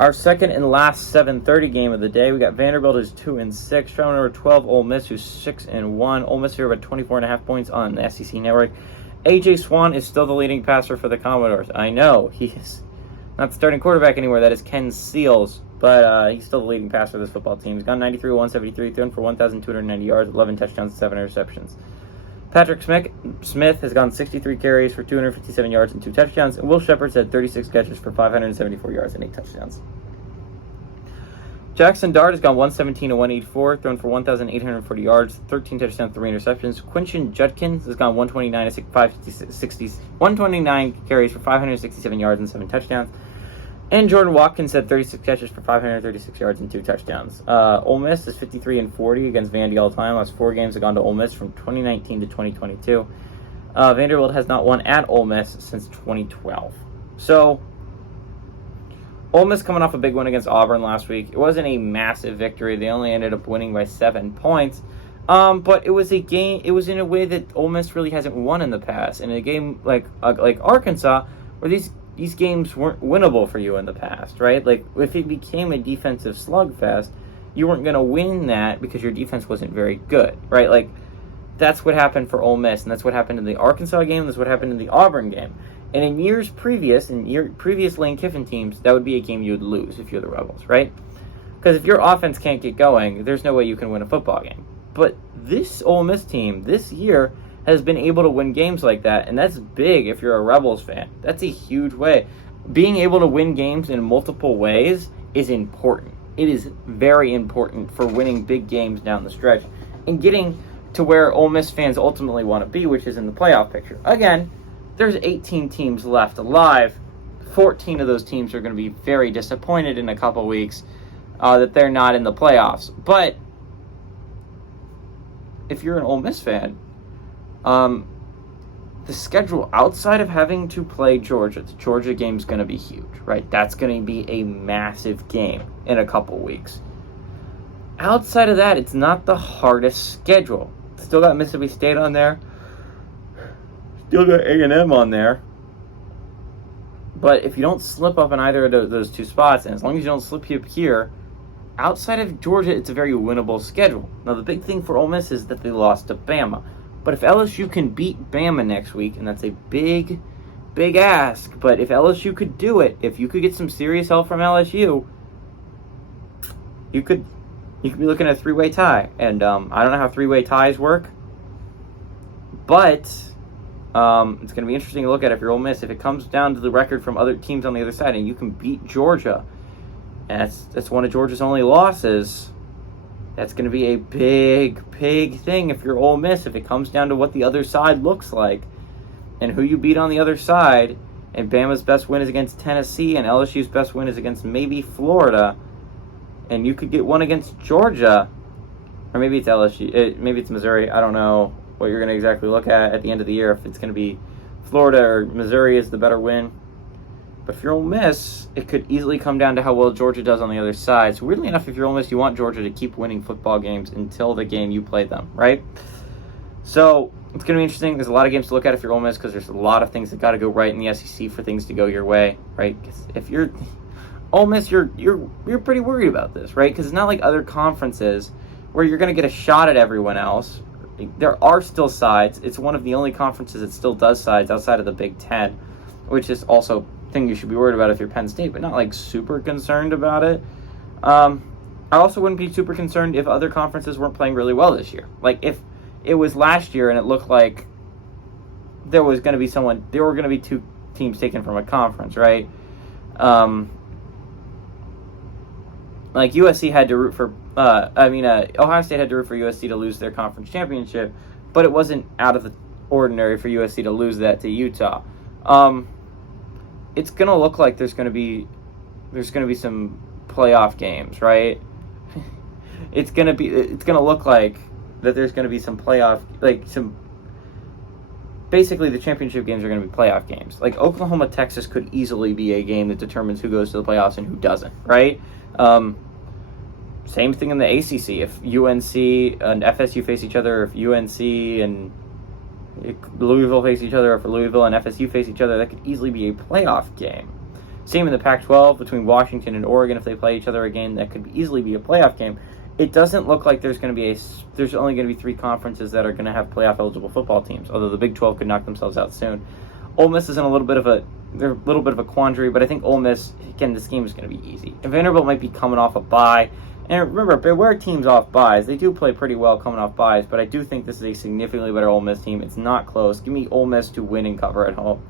Our second and last 7:30 game of the day, we got Vanderbilt is 2-6, traveling number 12 Ole Miss, who's 6-1. Ole Miss here about 24.5 points on the SEC Network. AJ Swan is still the leading passer for the Commodores. I know he is not the starting quarterback anymore. That is Ken Seals, but he's still the leading passer of this football team. He's gone 93 173, thrown for 1,290 yards, 11 touchdowns, 7 interceptions. Patrick Smith has gone 63 carries for 257 yards and 2 touchdowns, and Will Shepherd's had 36 catches for 574 yards and 8 touchdowns. Jackson Dart has gone 117 184, thrown for 1,840 yards, 13 touchdowns, 3 interceptions. Quinton Judkins has gone 129 carries for 567 yards and 7 touchdowns. And Jordan Watkins had 36 catches for 536 yards and 2 touchdowns. Ole Miss is 53-40 against Vandy all time. Last 4 games have gone to Ole Miss from 2019 to 2022. Vanderbilt has not won at Ole Miss since 2012. So, Ole Miss coming off a big win against Auburn last week. It wasn't a massive victory. They only ended up winning by 7 points. But it was a game. It was in a way that Ole Miss really hasn't won in the past. In a game like Arkansas, where these games weren't winnable for you in the past, right? Like, if it became a defensive slugfest, you weren't going to win that because your defense wasn't very good, right? Like, that's what happened for Ole Miss, and that's what happened in the Arkansas game, that's what happened in the Auburn game. And in years previous, previous Lane Kiffin teams, that would be a game you would lose if you're the Rebels, right? Because if your offense can't get going, there's no way you can win a football game. But this Ole Miss team, this year, has been able to win games like that, and that's big if you're a Rebels fan. That's a huge way. Being able to win games in multiple ways is important. It is very important for winning big games down the stretch and getting to where Ole Miss fans ultimately want to be, which is in the playoff picture. Again, there's 18 teams left alive. 14 of those teams are going to be very disappointed in a couple weeks that they're not in the playoffs. But if you're an Ole Miss fan, the schedule outside of having to play Georgia, the Georgia game's going to be huge, right? That's going to be a massive game in a couple weeks. Outside of that, it's not the hardest schedule. Still got Mississippi State on there. Still got A&M on there. But if you don't slip up in either of those 2 spots, and as long as you don't slip up here, outside of Georgia, it's a very winnable schedule. Now, the big thing for Ole Miss is that they lost to Bama. But if LSU can beat Bama next week, and that's a big, big ask, but if LSU could do it, if you could get some serious help from LSU, you could be looking at a 3-way tie. And I don't know how 3-way ties work, but it's going to be interesting to look at if you're Ole Miss. If it comes down to the record from other teams on the other side, and you can beat Georgia, and that's one of Georgia's only losses, that's going to be a big, big thing if you're Ole Miss, if it comes down to what the other side looks like and who you beat on the other side, and Bama's best win is against Tennessee and LSU's best win is against maybe Florida, and you could get one against Georgia, or maybe it's LSU, maybe it's Missouri. I don't know what you're going to exactly look at the end of the year, if it's going to be Florida or Missouri is the better win. But if you're Ole Miss, it could easily come down to how well Georgia does on the other side. So weirdly enough, if you're Ole Miss, you want Georgia to keep winning football games until the game you play them, right? So it's going to be interesting. There's a lot of games to look at if you're Ole Miss because there's a lot of things that got to go right in the SEC for things to go your way, right? 'Cause if you're Ole Miss, you're pretty worried about this, right? Because it's not like other conferences where you're going to get a shot at everyone else. There are still sides. It's one of the only conferences that still does sides outside of the Big Ten, which is also thing you should be worried about if you're Penn State, but not like super concerned about it. I also wouldn't be super concerned if other conferences weren't playing really well this year. Like if it was last year and it looked like there were going to be 2 teams taken from a conference, right? Like USC had to root for, Ohio State had to root for USC to lose their conference championship, but it wasn't out of the ordinary for USC to lose that to Utah. It's gonna look like there's gonna be some playoff games, right? It's gonna look like that there's gonna be some playoff, basically the championship games are gonna be playoff games. Like Oklahoma Texas could easily be a game that determines who goes to the playoffs and who doesn't, right? Same thing in the ACC. If UNC and FSU face each other, if UNC and Louisville face each other, or if Louisville and FSU face each other, that could easily be a playoff game. Same in the Pac-12 between Washington and Oregon. If they play each other again, that could easily be a playoff game. It doesn't look like there's only going to be 3 conferences that are going to have playoff eligible football teams. Although the Big 12 could knock themselves out soon. Ole Miss is in a little bit of a quandary, but I think Ole Miss, again, this game is going to be easy. And Vanderbilt might be coming off a bye. And remember, beware teams off byes. They do play pretty well coming off byes, but I do think this is a significantly better Ole Miss team. It's not close. Give me Ole Miss to win and cover at home.